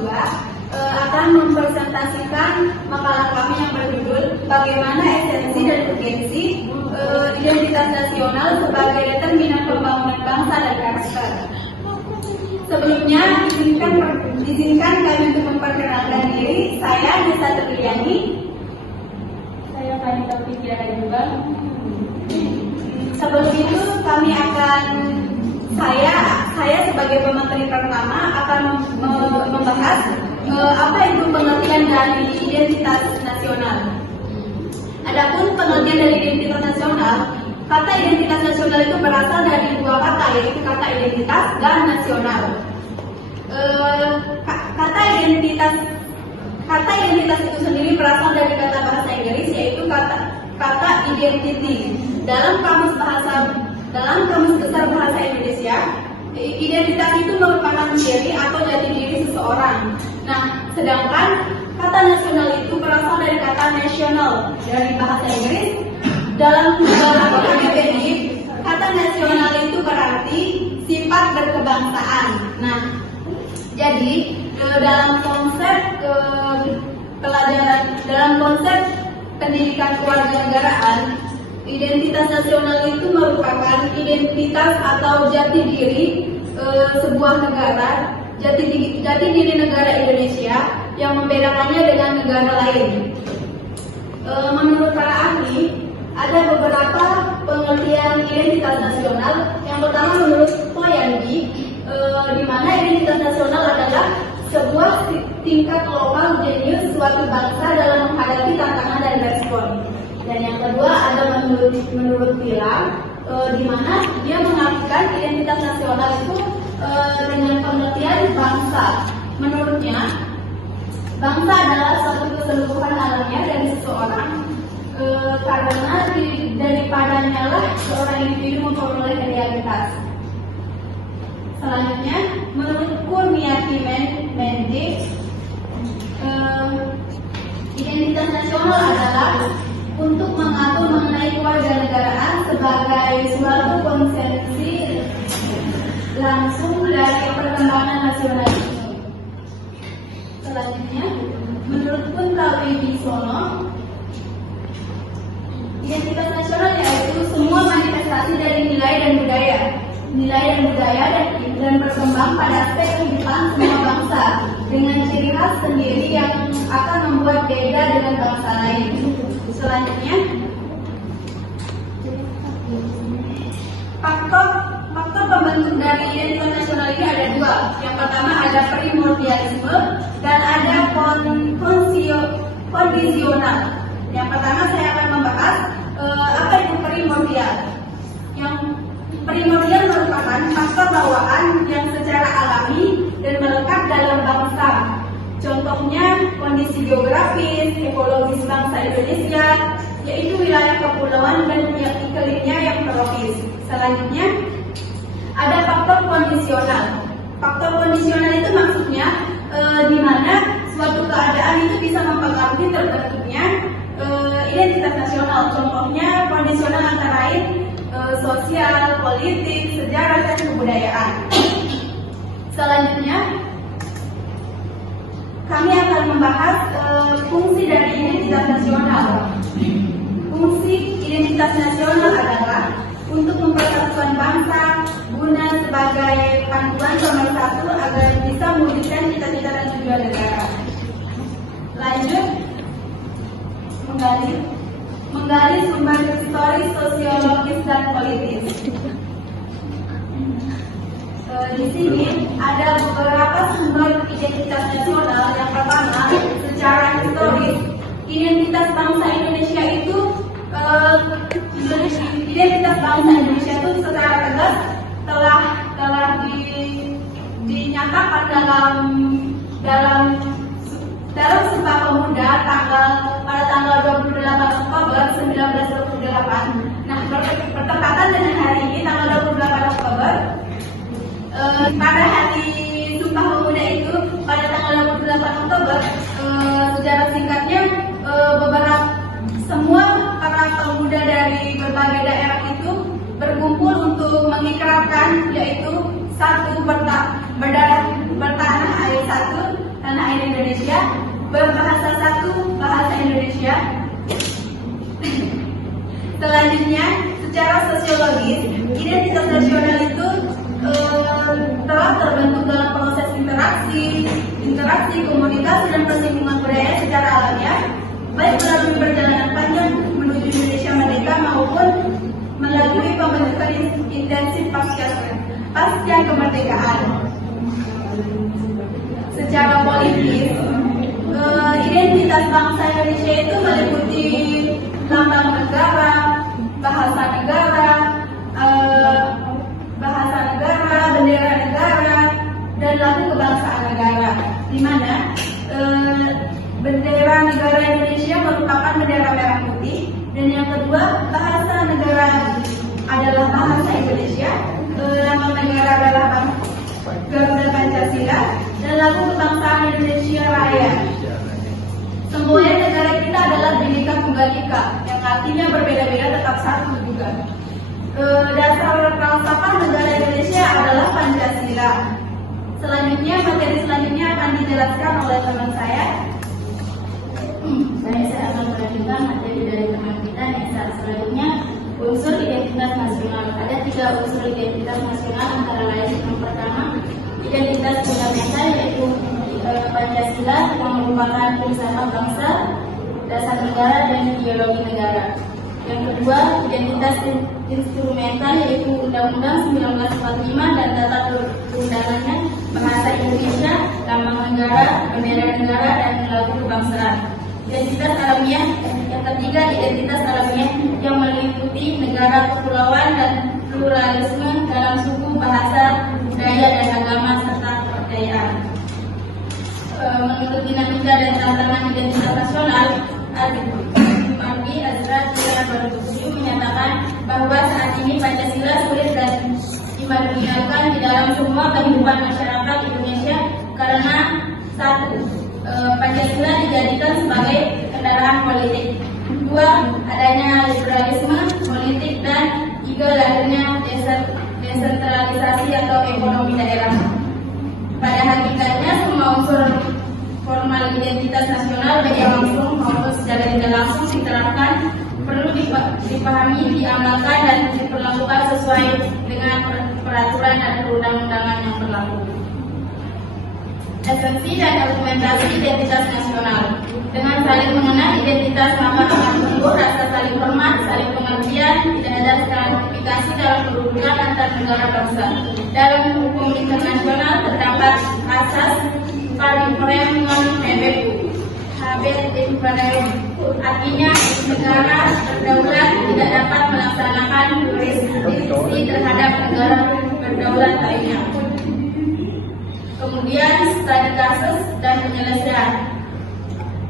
2 akan mempresentasikan makalah kami yang berjudul Bagaimana Esensi dan Urgensi Identitas Nasional sebagai Determinan Pembangunan Bangsa dan Karakter. Sebelumnya, izinkan kami untuk memperkenalkan diri. Saya Nisa Terliani. Saya Vanita Fitriana juga. Sebelum itu, saya sebagai pemateri pertama akan membahas apa itu pengertian dari identitas nasional. Adapun pengertian dari identitas nasional, kata identitas nasional itu berasal dari dua kata, yaitu kata identitas dan nasional. Kata identitas itu sendiri berasal dari kata bahasa Inggris, yaitu kata identity. Dalam kamus besar bahasa Indonesia, identitas itu merupakan ciri atau jati diri seseorang. Nah, sedangkan kata nasional itu berasal dari kata national dari bahasa Inggris. Dalam KBBI, kata nasional itu berarti sifat berkebangsaan. Nah, jadi dalam konsep pendidikan kewarganegaraan, identitas nasional itu merupakan identitas atau jati diri sebuah negara, jati diri negara Indonesia yang membedakannya dengan negara lain. Menurut para ahli, ada beberapa pengertian identitas nasional. Yang pertama menurut Toyanbi, di mana identitas nasional adalah sebuah tingkat lokal jenius suatu bangsa dalam menghadapi tantangan dan respon. Dan yang kedua ada menurut Pilar, di mana dia mengartikan identitas nasional itu dengan pengertian bangsa. Menurutnya, bangsa adalah satu keseluruhan alamiah dari seseorang, karena daripadanya lah seorang individu memperoleh identitas. Selanjutnya, menurut Kurniati Mendik, identitas nasional adalah untuk mengatur mengenai kewarganegaraan sebagai suatu konsepsi langsung dari perkembangan nasionalisme. Selanjutnya, menurut Puntawi Bisono, identitas nasional yaitu semua manifestasi dari nilai dan budaya dan berkembang pada aspek kehidupan semua bangsa dengan ciri khas sendiri yang akan membuat beda dengan bangsa lain. Selanjutnya, faktor pembentuk dari identitas nasional ini ada dua. Yang pertama ada primordialisme dan ada kondisional. Yang pertama saya akan membahas apa itu primordial. Yang primordial merupakan faktor bawaan yang secara alami dan melekat dalam bangsa. Contohnya kondisi geografis, ekologis bangsa Indonesia, yaitu wilayah kepulauan dan iklimnya yang tropis. Selanjutnya, ada faktor kondisional. Faktor kondisional itu maksudnya di mana suatu keadaan itu bisa mempengaruhi terbentuknya identitas nasional. Contohnya kondisional antara lain sosial, politik, sejarah, dan kebudayaan. Selanjutnya, kami akan membahas fungsi dari identitas nasional. Fungsi identitas nasional adalah untuk mempersatukan bangsa guna sebagai panduan pemersatu agar bisa mewujudkan cita-cita dan tujuan negara. Lanjut, menggali sumber historis, sosiologis, dan politis. Di sini ada beberapa sumber identitas nasional. Yang pertama, secara historis, identitas bangsa Indonesia itu secara tegas telah dinyatakan dalam Sumpah Pemuda pada tanggal 28 Oktober 1928. Nah, bertepatan dengan hari ini tanggal 28 Oktober. Pada hari Sumpah Pemuda itu pada tanggal 28 Oktober, sejarah singkatnya semua para pemuda dari berbagai daerah itu berkumpul untuk mengikrarkan, yaitu satu bertanah air satu, tanah air Indonesia, berbahasa satu bahasa Indonesia. Selanjutnya, secara sosiologis, identitas nasional itu telah terbentuk dalam proses interaksi, komunikasi, dan persinggungan budaya secara alamiah, baik melalui perjalanan panjang menuju Indonesia merdeka maupun melalui pembentukan intensif pasca kemerdekaan. Secara politis, identitas bangsa Indonesia itu meliputi lambang negara, bahasa negara, bendera negara, dan lagu kebangsaan negara. Di mana bendera negara Indonesia merupakan bendera merah putih, dan yang kedua bahasa negara adalah bahasa Indonesia, lambang negara adalah Garuda Pancasila, dan lagu kebangsaan Indonesia Raya. Semboyan negara kita adalah Bhinneka Tunggal Ika, yang artinya berbeda-beda tetap satu juga. Dasar falsafah negara Indonesia adalah Pancasila. Selanjutnya, materi selanjutnya akan dijelaskan oleh teman saya. Saya akan melanjutkan materi dari teman kita yang selanjutnya, unsur identitas nasional. Ada 3 unsur identitas nasional, antara lain yang pertama, identitas fundamental, yaitu Pancasila yang merupakan filsafat bangsa, dasar negara, dan ideologi negara. Yang kedua, identitas instrumental, yaitu Undang-Undang 1945 dan tata perundangannya, bahasa Indonesia, lambang negara, bendera negara, dan lagu kebangsaan. Identitas alamiah, yang ketiga, identitas alamiah yang meliputi negara kepulauan dan pluralisme dalam suku, bahasa, budaya, dan agama serta kebudayaan. Menurut dinamika dan tantangan identitas nasional, Mardi Azra 2007 menyatakan bahwa saat ini Pancasila sulit dan dimarginalkan di dalam semua kehidupan masyarakat Indonesia karena satu, Pancasila dijadikan sebagai kendaraan politik. 2, adanya liberalisme politik, dan 3, lahirnya desentralisasi atau ekonomi daerah. Pada hakikatnya, semua unsur formal identitas nasional baik yang langsung maupun secara tidak langsung diterapkan perlu dipahami, diamalkan, dan diperlakukan sesuai dengan peraturan dan perundang-undangan yang berlaku. Esensi dan argumentasi identitas nasional. Dengan saling mengenal identitas, maka akan tumbuh rasa saling hormat, saling pengertian, tidak ada stratifikasi dalam kedudukan antar negara bangsa. Dalam hukum internasional terdapat asas Pariprem non PBU, habet imperem, artinya negara berdaulat tidak dapat melaksanakan jurisdiksi terhadap negara berdaulat lainnya. Kemudian studi kasus dan penyelesaian.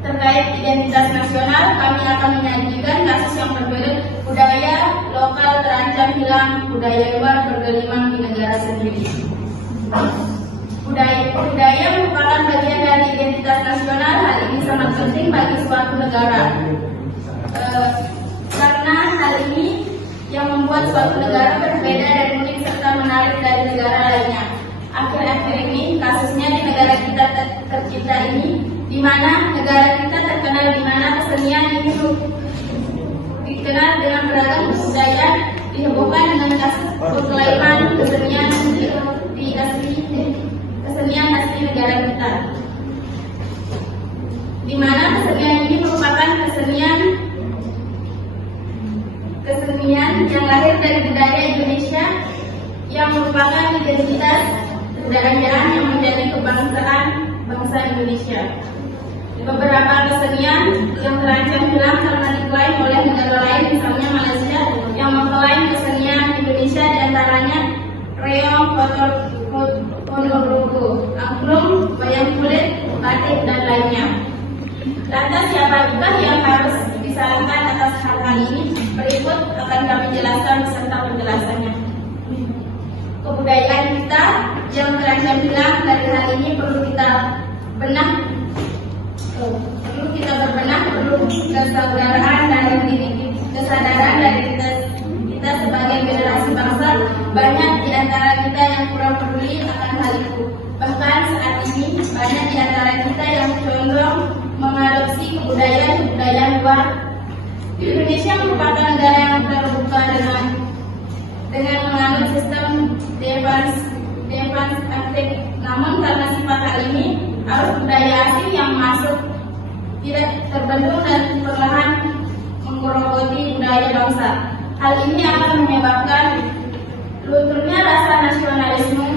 Terkait identitas nasional, kami akan menyajikan kasus yang berbeda. Budaya lokal terancam hilang, budaya luar bergelimang di negara sendiri. Budaya merupakan bagian dari identitas nasional. Hal ini sangat penting bagi suatu negara, karena hal ini yang membuat suatu negara berbeda dan unik serta menarik dari negara lainnya. Akhir-akhir ini kasusnya di negara kita tercinta ini, di mana negara kita terkenal, di mana kesenian ini dikenal dengan beragam budaya, dihebohkan dengan kasus perkelainan kesenian kesenian asli negara kita, di mana kesenian ini merupakan kesenian yang lahir dari budaya Indonesia, yang merupakan identitas daerah yang menjadi kebangsaan bangsa Indonesia. Beberapa kesenian yang terancam hilang karena diklaim oleh negara lain, misalnya Malaysia yang mengklaim kesenian Indonesia, diantaranya reog, ponorogo, angklung, wayang kulit, batik, dan lainnya. Lantas siapakah yang harus disalahkan atas hal-hal ini? Berikut akan kami jelaskan beserta penjelasannya. Kebudayaan kita yang terancam hilang dari hal ini perlu kita berbenah, perlu kesadaran dari kita sebagai generasi bangsa. Banyak di antara kita yang kurang peduli akan hal itu. Bahkan saat ini banyak di antara kita berbondong-bondong mengadopsi kebudayaan luar. Indonesia merupakan negara yang terbuka dengan menganut sistem defense aktif. Namun karena sifat hal ini, arus budaya asing yang masuk tidak terbendung dan perlahan menggerogoti budaya bangsa. Hal ini akan menyebabkan lunturnya rasa nasionalisme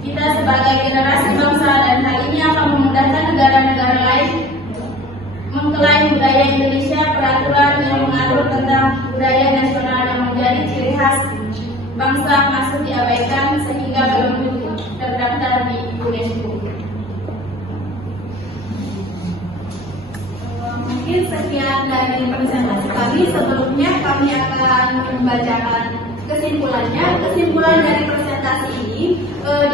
kita sebagai generasi bangsa, dan hal ini akan memudahkan negara-negara lain mengklaim budaya Indonesia. Peraturan yang mengatur tentang budaya nasional yang menjadi ciri khas bangsa masih diabaikan sehingga belum terdaftar di UNESCO. Mungkin sekian dari presentasi kami. Sebelumnya kami akan membacakan kesimpulannya. Kesimpulan dari presentasi ini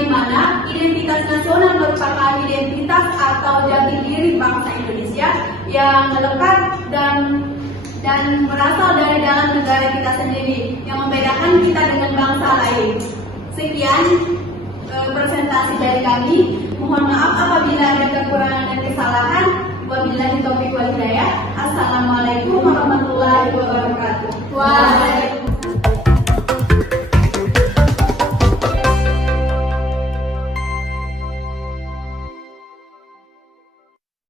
di mana identitas nasional merupakan identitas atau jati diri bangsa Indonesia yang melekat dan berasal dari dalam negara kita sendiri, yang membedakan kita dengan bangsa lain. Sekian presentasi dari kami. Mohon maaf apabila ada kekurangan dan kesalahan. Wabillahi taufiq wal hidayah. Assalamualaikum warahmatullahi wabarakatuh.